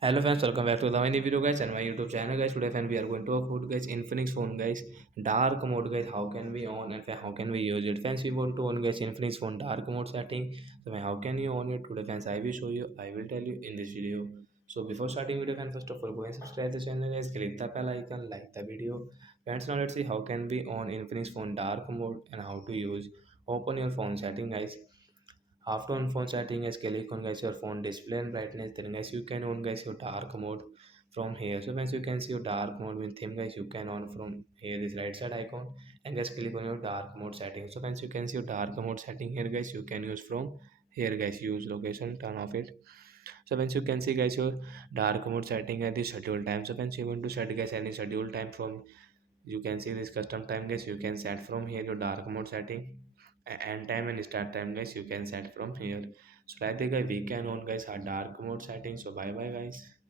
Hello fans, welcome back to the new video guys and my YouTube channel guys. Today fan we are going to talk about guys Infinix phone guys, dark mode guys. How can we on and how can we use it? Fans, we want to on guys Infinix phone dark mode setting. So how can you on it today fans? I will show you. I will tell you in this video. So before starting video fans, first of all go and subscribe the channel guys. Click the bell icon, like the video. Fans, now let's see how can we on Infinix phone dark mode and how to use. Open your phone setting guys. After on phone setting guys, click on guys your phone display and brightness. Then guys you can on guys your dark mode from here. So once you can see your dark mode with theme guys, you can on from here this right side icon and just click on your dark mode setting. So once you can see your dark mode setting here guys, you can use from here guys. Use location, turn off it. So once you can see guys your dark mode setting at the schedule time. So once you want to set guys any schedule time from, you can see this custom time guys, you can set from here your dark mode setting. End time and start time guys, you can set from here. So like that guys we can on guys our dark mode setting. So bye bye guys.